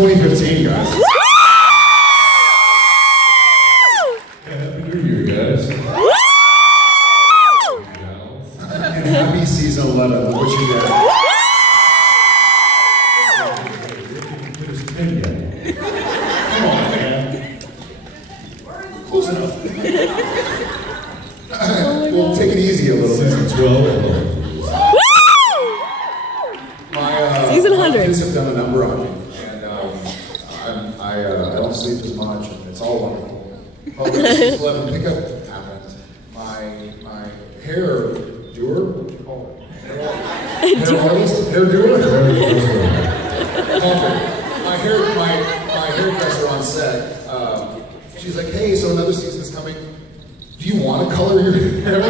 SFCon2015, guys. Happy New Year, guys. And happy season 11. Look what you did. Come on, man. Close enough. We'll take it easy a little bit. Season 12. Season 100. My kids have done a number on me, and I don't sleep as much, and it's all wonderful. Oh, season 11 pickup happened. My hair doer, hair doer. My hairdresser on set. She's like, hey, so another season's coming. Do you want to color your hair?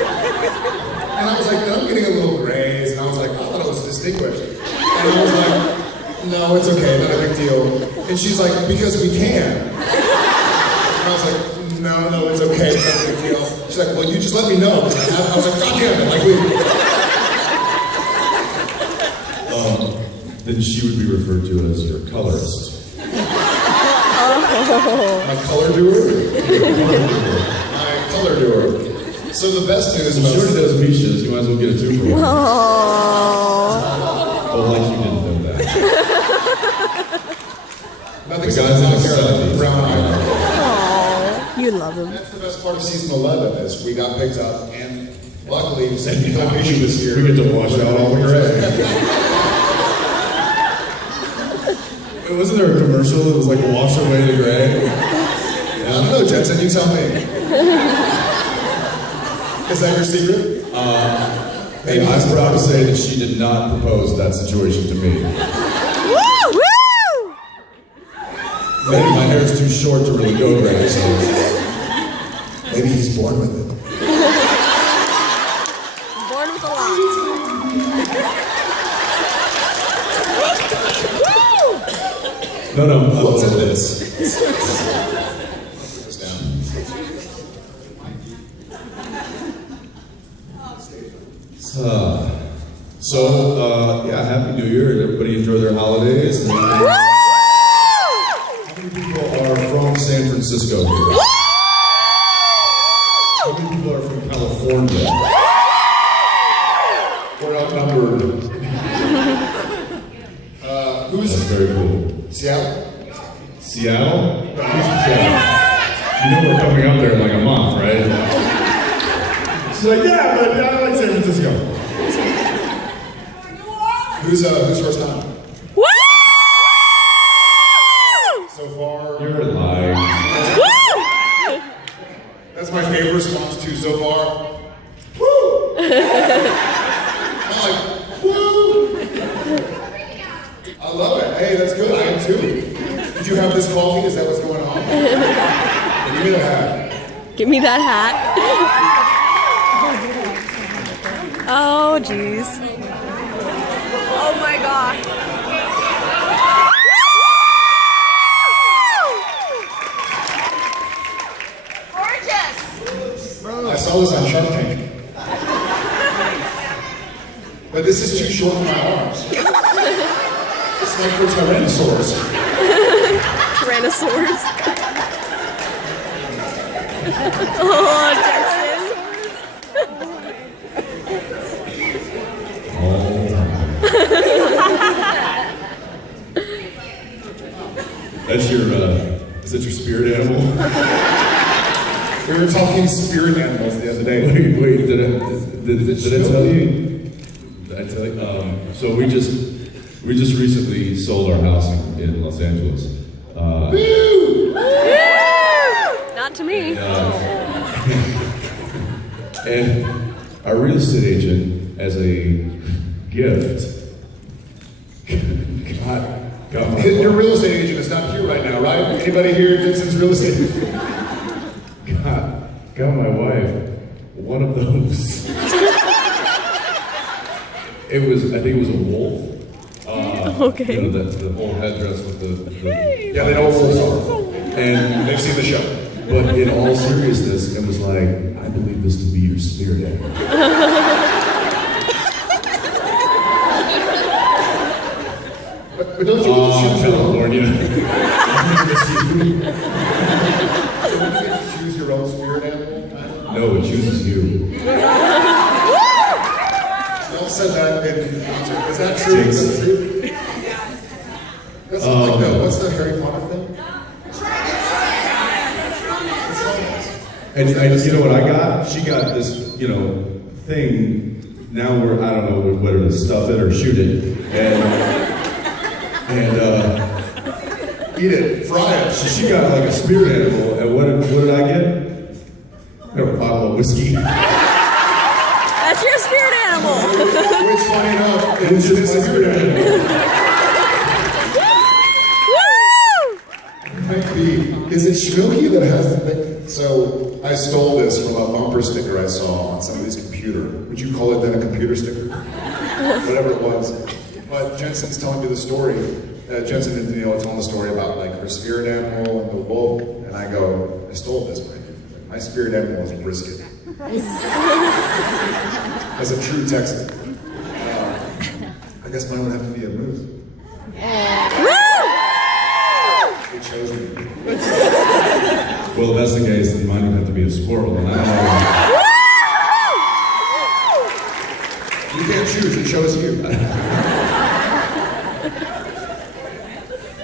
And I was like, no, I'm getting a little grays. And I was like, I thought it was distinguished. And I was like, no, it's okay, not a big deal. And she's like, because we can. And I was like, no, it's okay, it's not a big deal. She's like, well, you just let me know. I was like, God damn it, like Then she would be referred to as your colorist. My color doer? My color doer. So the best news I'm sure he does Misha's, you might as well get a 2 for 1. Oh, like you didn't know that. Nothing The guys in the 70s. brown eye. you love him. That's the best part of season 11 is we got picked up, and luckily, this year, We get to wash out all the gray. Wasn't there a commercial that was like wash away the gray? I don't know, Jensen, you tell me. Is that your secret? Maybe I'm proud to say that she did not propose that situation to me. Woo! Maybe my hair's too short to really go gray, so Maybe he's born with it. Born with a lot. No. What's in this? Yeah, Happy New Year, and everybody enjoy their holidays. And how many people are from San Francisco here? How many people are from California? We're outnumbered. Who's That's very cool. Seattle? Seattle? Who's from Seattle? You know we're coming up there in like a month, right? She's like, yeah, but I like San Francisco. Who's first time? Woo! So far, You're lying. that's my favorite response to so far. Woo! I'm like, woo! I love it. Hey, that's good. I am too. Did you have this coffee? Is that what's going on? Give me the hat. Give me that hat. Oh, jeez. Oh my god. Gorgeous! I saw this on Shark Tank. But this is too short for my arms. It's like for Tyrannosaurus. Tyrannosaurs. Oh, Jensen. That's your, is that your spirit animal? We were talking spirit animals the other day. Wait, did I tell you? Did I tell you? So we just recently sold our house in Los Angeles. Not to me. And our real estate agent, as a gift, got my Your real estate agent is not here right now, right? Anybody here, Jensen's real estate agent? got my wife one of those. I think it was a wolf. Okay. You know, the whole headdress with the Yeah, they know what wolves are. and They've seen the show. but in all seriousness, it was like, I believe this to be your spirit animal. I'm gonna see you. So when you get to choose your own spirit animal? No, it chooses you. Y'all said that in concert. Is that true? Is that true? That's like what's the Harry Potter thing? And you know what I got? She got this, thing. Now I don't know whether to stuff it or shoot it, and Eat it, fry it. she got like a spirit animal. And what did I get? I got a bottle of whiskey. That's your spirit animal. Which, funny enough, It's just my spirit animal. might be. Is it Schmilky that has the thing? So I stole this from a bumper sticker I saw on somebody's computer. Would you call it then a computer sticker? Whatever it was. But Jensen's telling me the story. Jensen and Daniela telling the story about like her spirit animal and the wolf. And I go, I stole this. My spirit animal is brisket. As a true Texan. I guess mine would have to be a moose. It chose me. Well, if that's the case, then mine would have to be a squirrel, and I don't know. You can't choose, it chose you.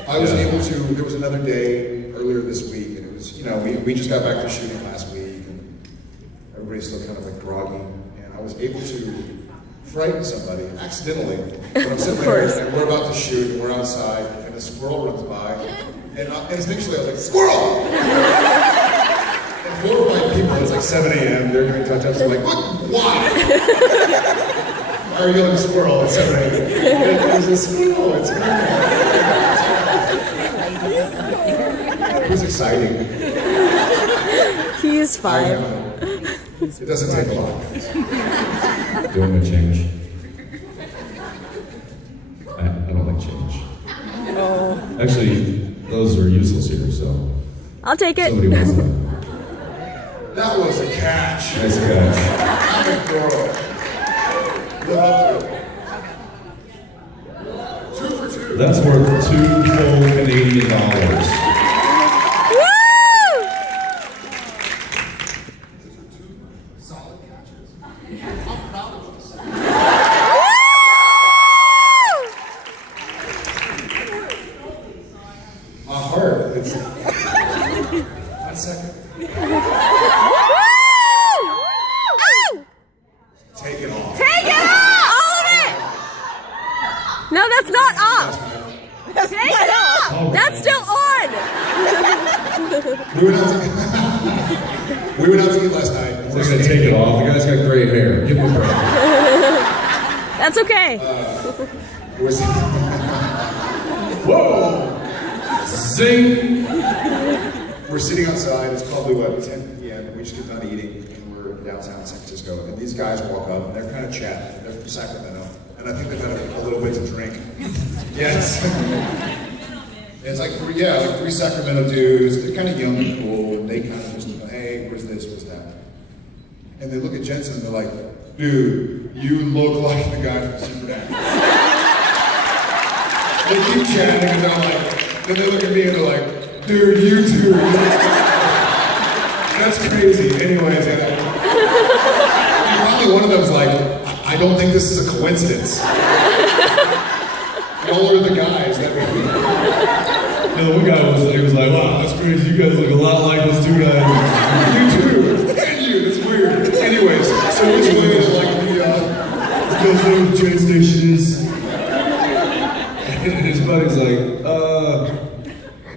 I was able to, there was another day earlier this week, and it was, we just got back from shooting last week, and everybody's still kind of like groggy, and I was able to frighten somebody accidentally. But I'm sitting there, and we're about to shoot, and we're outside, and a squirrel runs by, and instinctually I was like, squirrel! And 4 or 5 people, it's like 7 a.m., they're doing touch-ups, I'm like, what? Why? Why are you yelling squirrel at 7 a.m.? It's a squirrel, it's It was exciting. He's 5. It doesn't take long. Doing a change. I don't like change. Oh. Actually, those are useless here, so. I'll take it. Somebody wants them. That was a catch. Nice catch. I'm a girl. Live up to it. 2 for 2. That's worth $2 full Canadian dollars. Solid catches. I'm proud of us. My heart. It's 1 second. Take it off. Take it off! All of it! No, that's not off. Take it off! That's still on! We went out to eat last night. They're gonna take it off. The guy's got gray hair. Give him a break. That's okay. Whoa! Zing! We're sitting outside, it's probably 10 p.m. We just get done eating, and we're downtown San Francisco. And these guys walk up, and they're kind of chatting. They're from Sacramento, and I think they've had a little bit to drink. Yes. It's like 3 Sacramento dudes. They're kind of young and cool, and they kind of just, hey, where's this, where's that? And they look at Jensen, and they're like, dude, you look like the guy from Superdad. They keep chatting, and they're like, then they look at me, and they're like, dude, you too. That's crazy. Anyways, and finally one of them's like, I don't think this is a coincidence. Y'all are the guys that we. The one guy was like, wow, that's crazy. You guys look a lot like those 2 guys. You too. And you. It's weird. Anyways, so which way is like the train station is? And his buddy's like,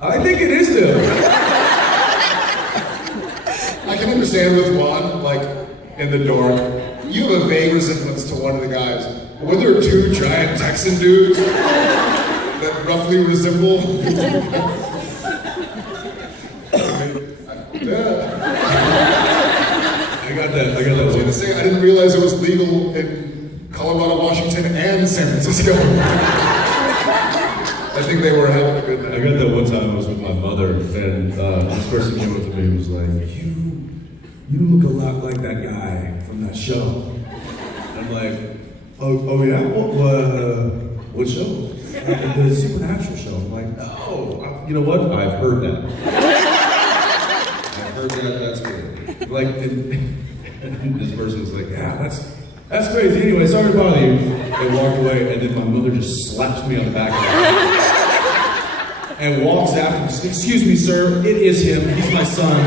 I think it is them. I can understand with Juan, like, in the dark, you have a vague resemblance to one of the guys. When there are 2 giant Texan dudes that roughly resemble. I got that. I was gonna say, I didn't realize it was legal in Colorado, Washington, and San Francisco. I think they were having a good night. I got that one time I was with my mother, and this person came up to me and was like, you look a lot like that guy from that show. I'm like, oh yeah? What show? the Supernatural show. I'm like, no, you know what? I've heard that. I've heard that, that's good. Like, and this person was like, yeah, that's crazy. Anyway, sorry to bother you. They walked away, and then my mother just slaps me on the back of the head and walks after me. Excuse me, sir, it is him. He's my son.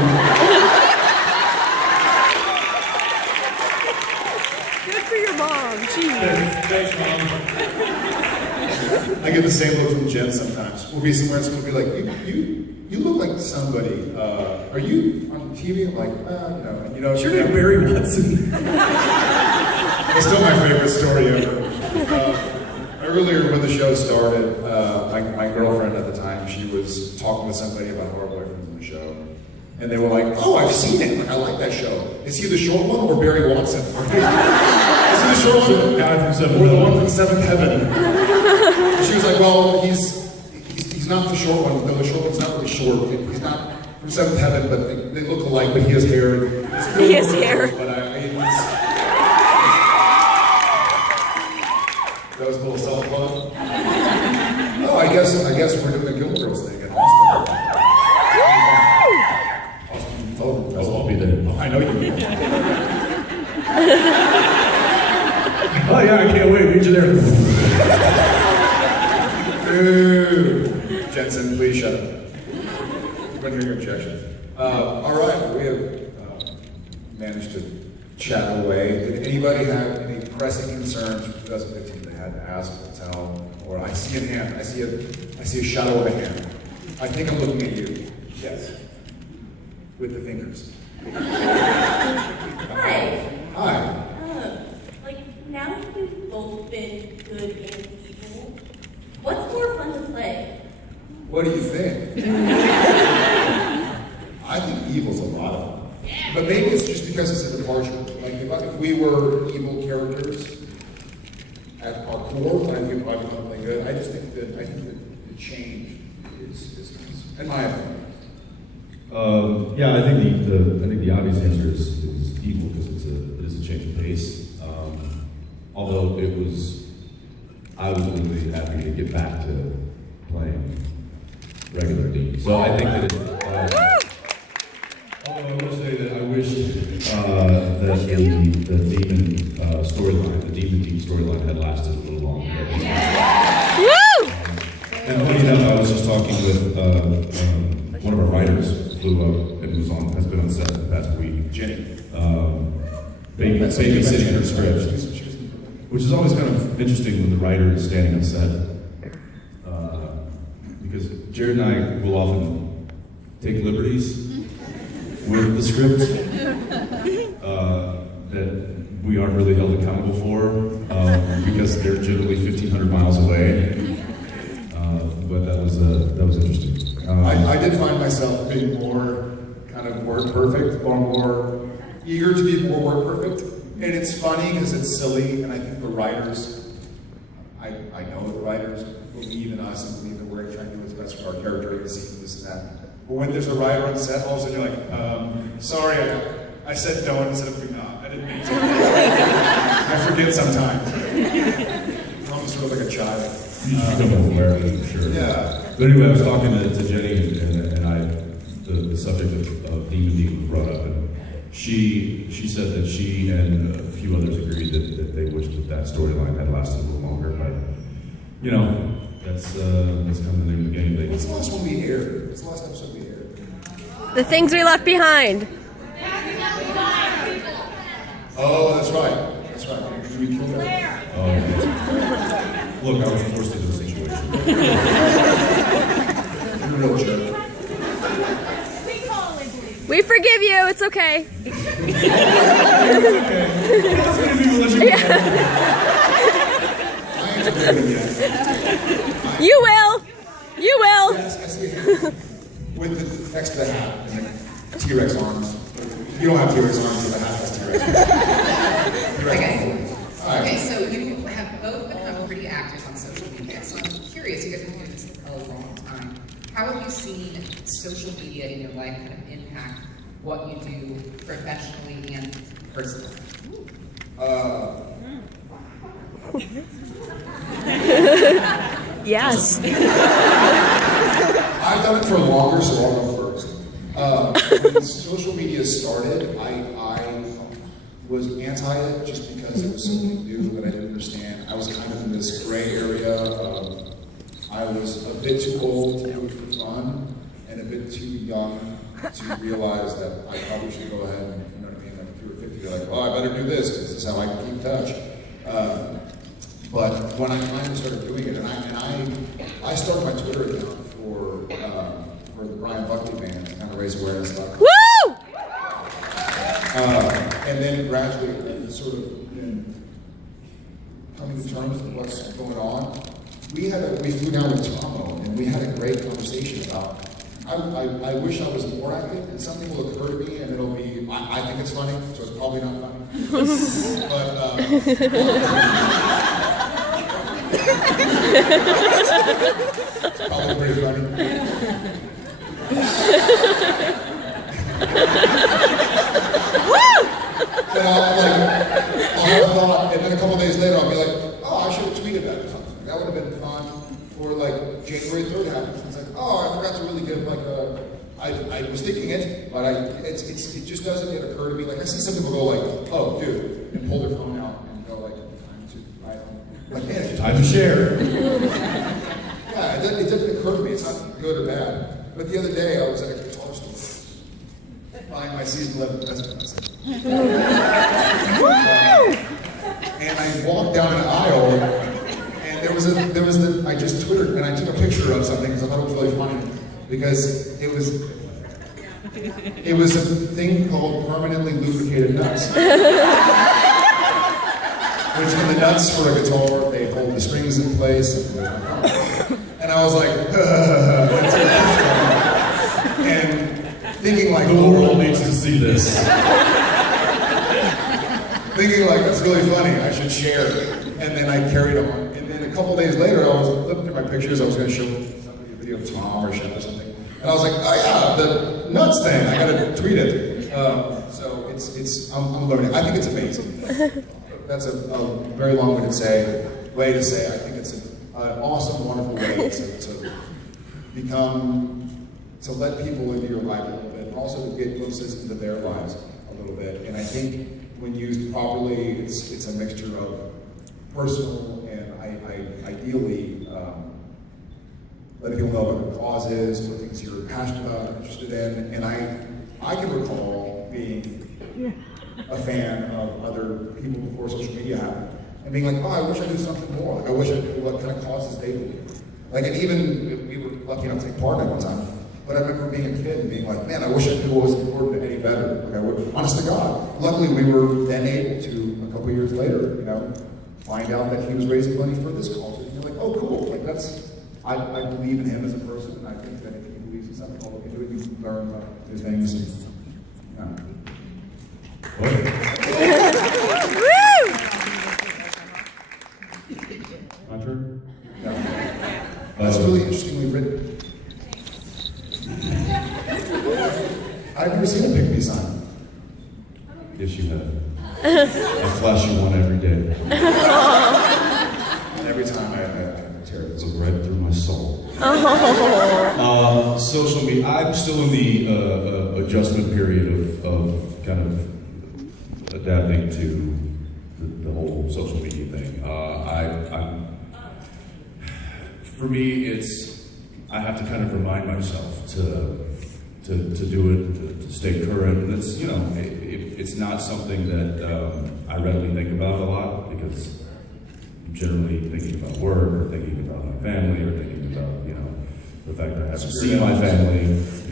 Thanks, Mom. I get the same look from Jen sometimes. We'll be somewhere and someone will be like, you look like somebody. Are you on TV? I'm like, no. Sure, you're Barry Watson. It's still my favorite story ever. Earlier when the show started, my girlfriend at the time, she was talking with somebody about how our boyfriends in the show. And they were like, oh, I've seen it. Like, I like that show. Is he the short one or Barry Watson? Is he the short one? Or the one from Seventh Heaven? And she was like, well, he's not the short one. No, the short one's not really short. He's not from Seventh Heaven, but they look alike, but he has hair. He has hair. But that was a little self-love. Oh, I guess we're doing the Gilmore Girls thing in Austin. I'll be there. I know you will. Oh yeah, I can't wait. Meet you there. Ooh. Jensen, please shut up. When hearing objections. All right, we have managed to chat away. Did anybody have any pressing concerns for 2015 they had to ask or tell? Or I see a hand. I see a shadow of a hand. I think I'm looking at you. Yes. With the fingers. Hi. Hi. Now that you've both been good and evil, what's more fun to play? What do you think? I think evil's a lot of fun. Yeah. But maybe it's just because it's a departure. Like if we were evil characters at our core, I think I'd become something good. I think that the change is nice. In my opinion. Yeah, I think the obvious answer is evil because it is a change of pace. Although I was really happy to get back to playing regular D. So I think that although I will say that I wish that the demon storyline, the demon deep storyline had lasted a little longer. And funny enough, I was just talking with one of our writers, flew up and has been on set the past week. Jenny. Babysitting her script. Which is always kind of interesting when the writer is standing on set. Because Jared and I will often take liberties with the script that we aren't really held accountable for because they're generally 1,500 miles away. But that was interesting. I did find myself being more kind of word perfect or more eager to be more word perfect. And it's funny because it's silly, and I think the writers, I know the writers believe in us and believe that we're trying to do what's best for our character and this and that. But when there's a writer on set, all of a sudden you're like, sorry, I said don't instead of do not. I didn't mean to. I forget sometimes. I'm almost sort of like a child. You just become aware of it, for sure. Yeah. But anyway, I was talking to Jenny, and the subject of Demon Deep was brought up, and she said that she and a few others agreed that they wished that storyline had lasted a little longer, but you know, that's kind of the name of the game. What's the last one we aired? What's the last episode we aired? The things we left behind. Oh, that's right. That's right. We killed her. Oh, yes. Look, I was forced into the situation. You're a real jerk. We forgive you. It's okay. You will. You will. Yes, I see. With the next to the hat and the T-Rex arms. You don't have T-Rex arms, but the hat has T-Rex. Okay, so you have both become pretty active on social media. So I'm curious, you guys have been doing this for a long time. How have you seen social media in your life kind of impact what you do professionally and personally? Yes. I've done it for longer, so I'll go first. When social media started, I was anti it just because it was something new that I didn't understand. I was kind of in this gray area of, I was a bit too old to do it for fun, and a bit too young to realize that I probably should go ahead and, you know what I mean, like if you were 50, you're like, well, I better do this, because this is how I can keep touch. But when I finally started doing it, and I started my Twitter account for the Brian Buckley band to kind of raise awareness about it. Woo! And then gradually, sort of coming to terms with what's going on, we flew down with Tomo, and we had a great conversation about, I wish I was more active, and something will occur to me, and it'll be, I think it's funny, so it's probably not funny. But, it's probably pretty funny. And I'll have a thought, and then a couple days later I'll be like, oh, I should have tweeted that or something. That would have been fun. Or like January 3rd happens, and it's like, oh, I forgot to really give like I was thinking it, but it just doesn't yet occur to me. Like I see some people go like, oh, dude, and pull their phone out and go like, time to, like, man, it's Time to share. yeah, it doesn't occur to me. It's not good or bad. But the other day I was at a guitar store buying my season 11 Presidents. And I walked down an aisle, and there was I just Twittered, and I took a picture of something because I thought it was really funny, because it was a thing called permanently lubricated nuts. Which in the nuts for a guitar, they hold the strings in place, and I was like, and thinking like, The world needs to see this. Thinking like, that's really funny, I should share it. And then I carried on. And then a couple days later, I was flipping through my pictures, I was going to show somebody a video of Tom or Shep or something. And I was like, oh yeah, the nuts thing, I gotta tweet it. So I'm learning. I think it's amazing. That's a very long-winded way to say I think it's an awesome, wonderful way to let people into your life a little bit, and also to get glimpses into their lives a little bit. And I think when used properly, it's a mixture of personal and ideally letting people know what the cause is, what things you're passionate about, interested in. And I can recall being a fan of other people before social media happened, and being like, oh, I wish I knew something more. Like, I wish I knew what kind of causes they believe. Like, and even we were lucky enough to take part in it one time. But I remember being a kid and being like, man, I wish I knew what was important any better. Like, I would, honest to God. Luckily, we were then able to, a couple years later, you know, find out that he was raising money for this cause. And you're like, oh, cool. Like, I believe in him as a person, and I think that if he believes in something, I'll look into it, you can learn about his things. And, My turn? yeah. That's really interestingly written. I've never seen a pick me sign. Yes, you have. I flash you one every day. And every time I tear it. It's right through my soul. Social media. I'm still in the adjustment period of kind of adapting to the whole social media thing. For me, I have to kind of remind myself to do it, to stay current. And it's, you know, it's not something that I readily think about a lot, because I'm generally thinking about work, or thinking about my family, or thinking about, you know, the fact that I haven't seen my family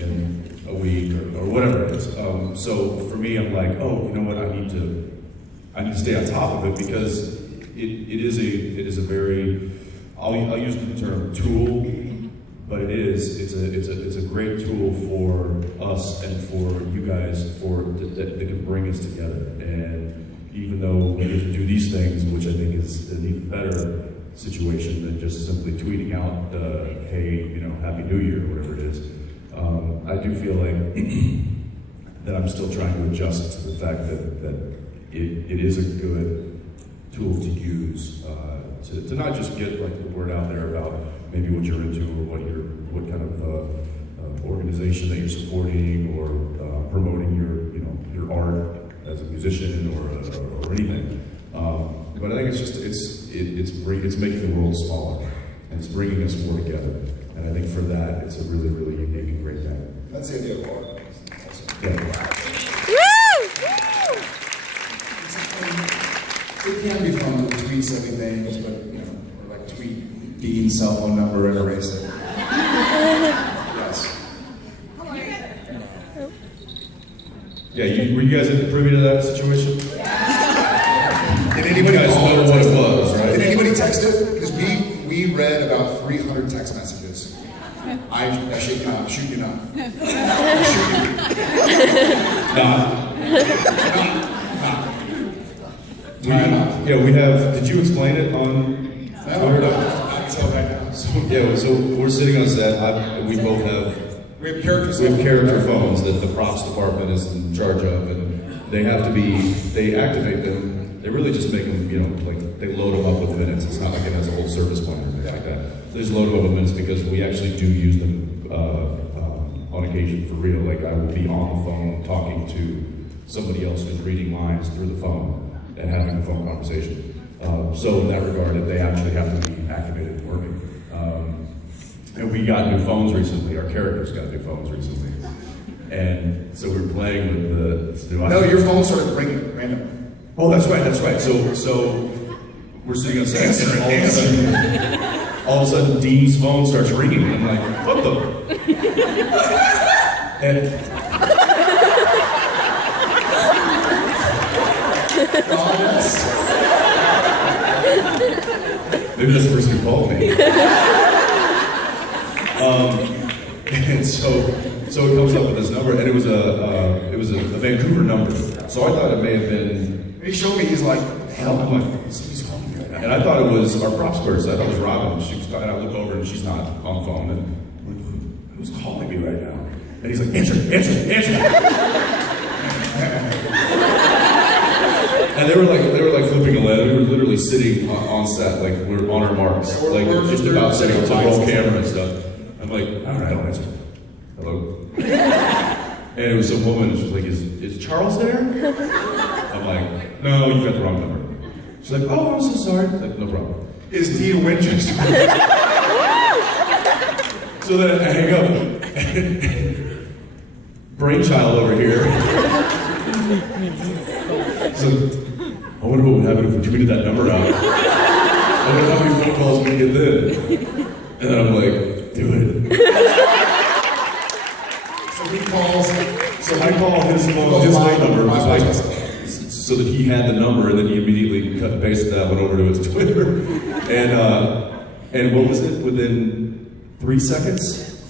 in a week, or whatever it is. So for me, I'm like, oh, you know what, I need to stay on top of it, because it is a very, I'll use the term tool, but it's a great tool for us and for you guys that can bring us together. And even though we get to do these things, which I think is an even better situation than just simply tweeting out, hey, you know, Happy New Year, or whatever it is, I do feel like that I'm still trying to adjust to the fact that it is a good tool to use to not just get like the word out there about maybe what you're into or what kind of organization that you're supporting or promoting your art as a musician or anything. But I think it's making the world smaller and it's bringing us more together. And I think for that, it's a really, really unique and great thing. That's the idea of art. Yeah. It can be fun to tweet silly things, but or like tweet Dean's cell phone number and erase it. Yes. Yeah, were you guys privy to that situation? Did anybody you guys call know what it was, right? Did anybody text it? Because we read about 300 text messages. I should shoot you not. We have. Did you explain it on? Not until right now. So we're sitting on set. We both have. We have character phones that the props department is in charge of, and they have to be. They activate them. They really just make them, like they load them up with minutes. It's not like it has a whole service plan or anything like that. They just load them up with minutes because we actually do use them on occasion for real. Like I will be on the phone talking to somebody else who's reading lines through the phone and having a phone conversation. So in that regard, they actually have to be activated and working. And we got new phones recently. Our characters got new phones recently. And so we were playing with the new. No, your phone started ringing randomly. Oh, that's right. So we're sitting on set, and all of a sudden, Dean's phone starts ringing. And I'm like, what the? And maybe that's the person who called me. And so it comes up with this number, and it was a Vancouver number. So I thought it may have been. He showed me. He's like, hell, I'm like, somebody's calling me right now. And I thought it was our props person. I thought it was Robin. And I look over and she's not on the phone. And who's calling me right now? And he's like, answer. And they were like flipping a lid. We were literally sitting on set, like we're on our marks, like we're just about setting up to roll camera and stuff. I'm like, all right, I'll answer. Hello. And it was some woman. She was like, is Charles there? I'm like, no, you got the wrong number. She's like, oh, I'm so sorry. I'm like, no problem. Is Dean Winchester? So then I hang up. Brainchild over here. So I wonder what would happen if we tweeted that number out. I wonder how many phone calls we get then. And then I'm like, do it. So I call his phone, his phone number, so that he had the number, and then he immediately cut and pasted that one over to his Twitter. And what was it? Within 3 seconds?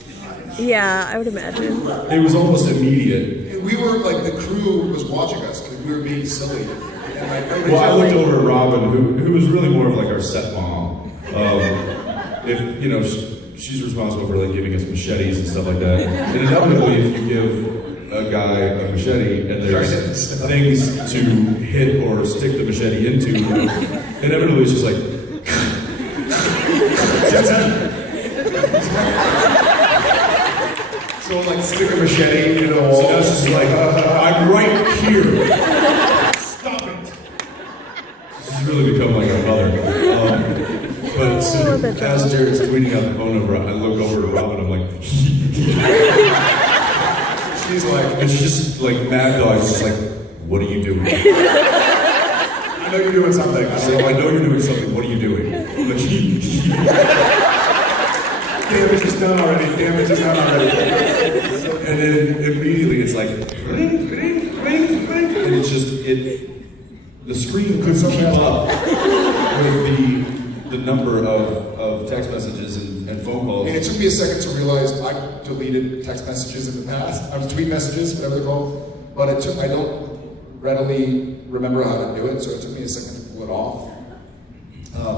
Yeah, I would imagine. It was almost immediate. We were like, the crew was watching us because we were being silly. And like, well, I looked over at Robin, who was really more of like our set mom. She's responsible for like giving us machetes and stuff like that. And inevitably, if you give a guy a machete and there's things to hit or stick the machete into, inevitably it's just like. Jensen. So like stick a machete in a wall. So now she's like, I'm right here. Stop it. She's really become like a mother. But as Jared's tweeting out the phone number, I look over to Robin, I'm like, she's like, and she's just like mad dog, she's just like, what are you doing? I know you're doing something. I said, I know you're doing something, what are you doing? Like, damage is done already, damage is done already. And then immediately it's like, ring, ring, ring, ring. And it's just, the screen couldn't keep up with the number of text messages and phone calls. And it took me a second to realize I deleted text messages in the past. I was tweet messages, whatever they're called. But I don't readily remember how to do it, so it took me a second to pull it off.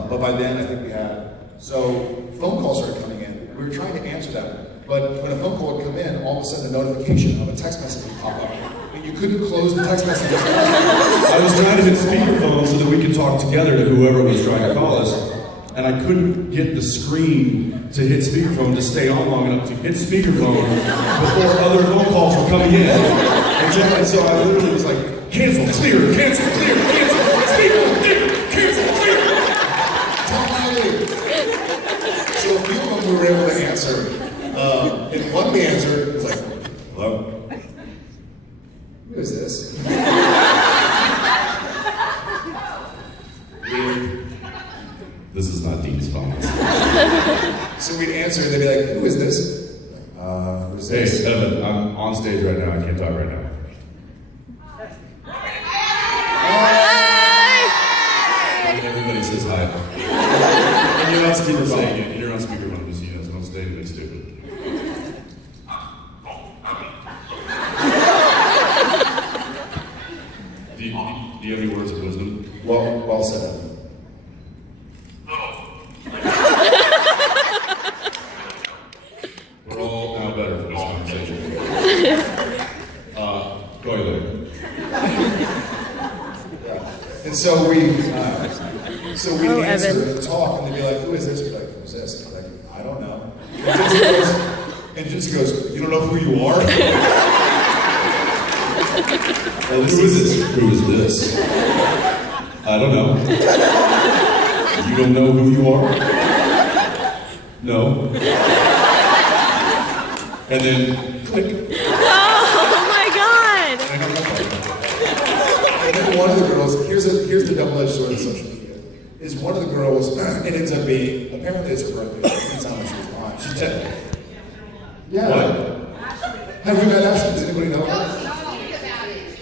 But by then, I think we had. So phone calls started coming in. We were trying to answer them. But when a phone call would come in, all of a sudden a notification of a text message would pop up. And you couldn't close the text messages. I was trying to hit speakerphone so that we could talk together to whoever was trying to call us. and I couldn't get the screen to hit speakerphone to stay on long enough to hit speakerphone before other phone calls were coming in. And so I literally was like, cancel, clear, cancel, clear, cancel, speakerphone, clear, cancel, clear. So a few of them we were able to answer. And one we answered was like, hello? Who is this? This is not Dean's phone. So we'd answer, and they'd be like, who is this? Who's this? Hey, Evan, I'm on stage right now. I can't talk right now. Everybody says hi. And you're on speakerphone. You're on speakerphone, just so you know, so don't stay anything stupid. Do you have any words of wisdom? Well said, Evan. We're all now better for this conversation. Go ahead. Yeah. And so we answer Evan. and talk, and they'd be like, who is this? We're like, who's this? And I'm like, I don't know. And Jensen goes, you don't know who you are? Who is this? Who is this? I don't know. You don't know who you are? No. And then click. Oh my God! And then one of the girls, here's the double-edged sword of social media, is one of the girls, it ends up being, apparently it's her birthday, it didn't sound like she was lying. She's 10. Yeah. What? Have we met Ashley? Does anybody know her?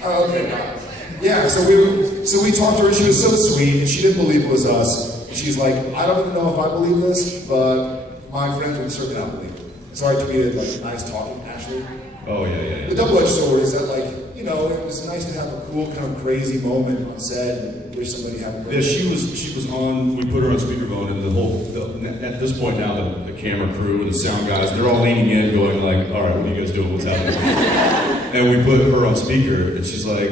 Oh, okay. Yeah, so we talked to her, she was so sweet, and she didn't believe it was us. And she's like, I don't even know if I believe this, but my friends would certainly not believe it. So I tweeted, like, nice talking, Ashley. Oh, yeah. The double-edged sword is that, like, you know, it was nice to have a cool, kind of crazy moment on set and wish somebody had a Yeah, birthday. she was on, we put her on speakerphone, and at this point now, the camera crew and the sound guys, they're all leaning in going like, all right, what are you guys doing, what's happening? And we put her on speaker, and she's like,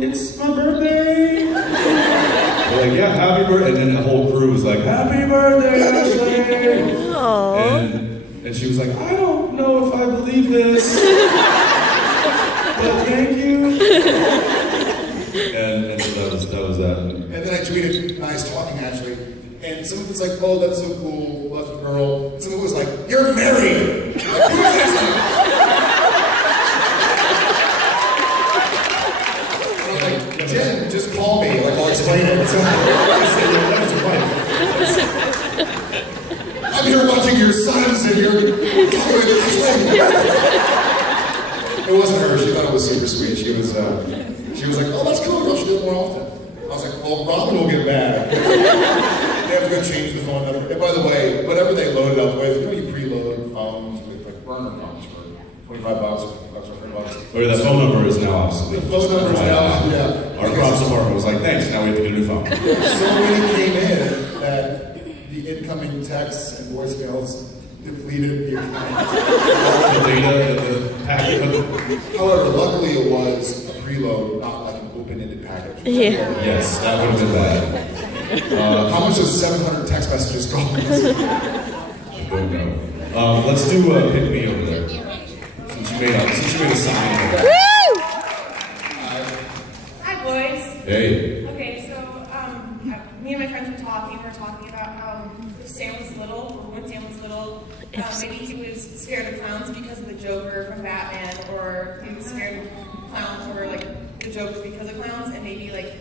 it's my birthday. We're like, yeah, happy birthday. And then the whole crew was like, happy birthday, Ashley. And she was like, I don't know if I believe this, but thank you. And so that was that. And then I tweeted, nice talking, Ashley. And some of it's like, oh, that's so cool, left a girl. And some of it was like, you're married! Like, who is this? And I'm like, Jen, just call me, like, I'll explain it. So, I'm here watching your sons and you're talking with Ashley. It wasn't her, she thought it was super sweet. She was like, oh, that's cool, girl, she do it more often. I was like, well, Robin will get mad. They have to go change the phone number. And by the way, whatever they loaded up with, you know, you preload phones with like burner phones for $25 or $100. Or that phone number is now obsolete. The phone number is now, yeah. Our props department was like, thanks, now we have to get a new phone. So many came in that the incoming texts and voicemails depleted the account. The data, the packet. However, luckily it was a preload, not like an open-ended package. Yeah. Yes, that would have been bad. How much does 700 text messages cost? I don't know. Let's do Pick Me over there. Since you made a sign. Woo! Hi, boys. Hey. Okay, so me and my friends were talking about how if Sam was little, or when Sam was little, maybe he was scared of clowns because of the Joker from Batman, or he was scared of clowns or like the Joker because of clowns, and maybe like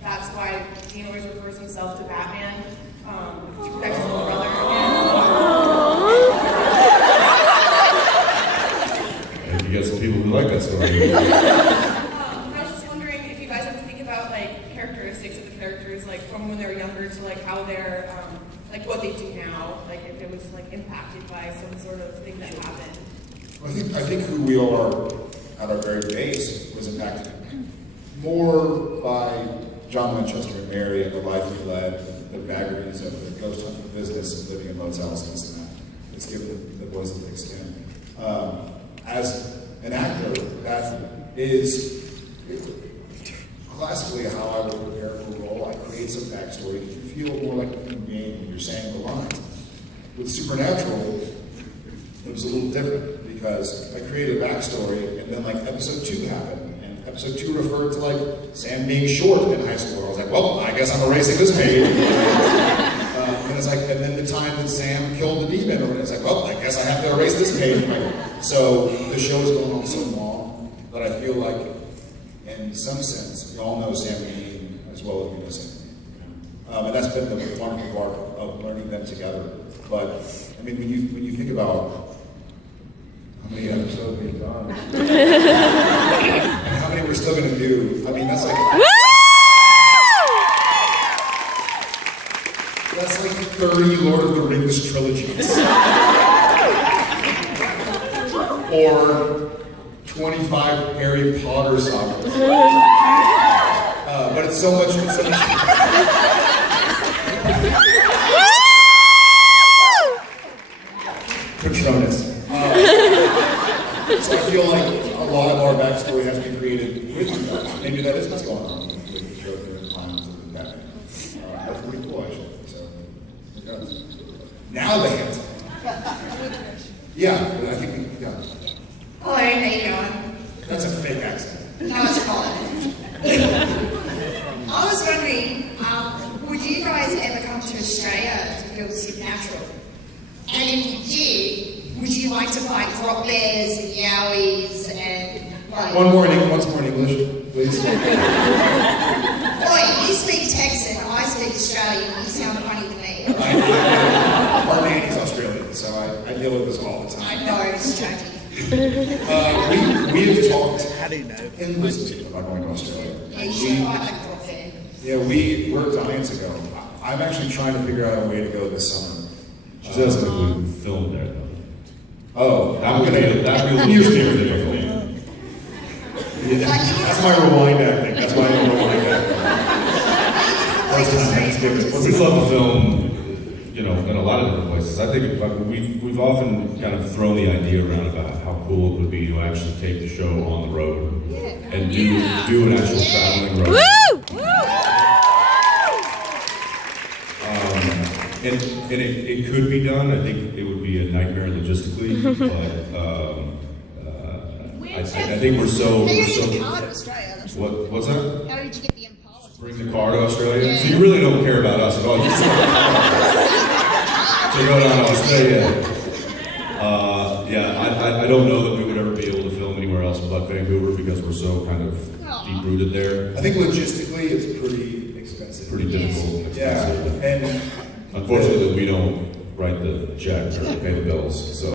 that's why Dean always refers himself to Batman to protect his little brother. And you got some people who like that story. I was just wondering if you guys have to think about like characteristics of the characters, like from when they're younger to like how they're like what they do now, like if it was like impacted by some sort of thing that happened. I think who we are at our very base was impacted more by John Winchester and Mary and the life we led, the vagaries of the ghost hunting business and living in motels and this and that. It's given the boys a thick skin. As an actor, that is classically how I would prepare for a role. I create some backstory. You feel more like a human being when you're you're saying the lines. With Supernatural, it was a little different because I created a backstory, and then like episode 2 happened, and episode 2 referred to like Sam being short in high school. I was like, well, I guess I'm erasing this page. And it's like, and then the time that Sam killed the demon, and it's like, well, I guess I have to erase this page. So the show is going on so long that I feel like, in some sense, we all know Sam Bean as well as we know Sam. And that's been the wonderful part of learning them together. But I mean, when you think about how many episodes we've done, and how many we're still going to do, I mean, that's like. That's like 30 Lord of the Rings trilogies. Or 25 Harry Potter sagas. But it's so much. Patronus. So I feel like a lot of our backstory has been created with you guys. Maybe that is what's going on with the Joker and Clowns and Batman. That's pretty cool, actually. Now the hands. Yeah, I think yeah. Hello, how you doing? That's a fake accent. No, it's fine. I was wondering, would you guys ever come to Australia to build Supernatural? And if you did, would you like to buy drop bears and yowies and like... Once more in English, please. Boy, you speak Texan, I speak Australian, you sound funny to me. Our nanny's Australian, so I deal with this all the time. I know, it's tragic. We have talked endlessly about going to Australia. Yeah, you should buy like drop bear. Yeah, we're dying to go. I'm actually trying to figure out a way to go this summer. She doesn't include film there, though. Oh, That'd be a little difficult. That's my rewind acting. That's why I don't rewind acting. We'd love to film, you know, in a lot of different places. I think we've often kind of thrown the idea around about how cool it would be to actually take the show on the road and do an actual traveling road. Woo! And it could be done. I think it would be a nightmare logistically, but I think we're so. How did you get the car to Australia? What's that? How did you get the Impala? Bring the car to Australia? Yeah. So you really don't care about us at all. You just to go down to Australia. I don't know that we would ever be able to film anywhere else but Vancouver because we're so kind of deep-rooted there. I think logistically it's pretty expensive. Pretty difficult and expensive. Yeah, and unfortunately we don't write the check or pay the bills, so.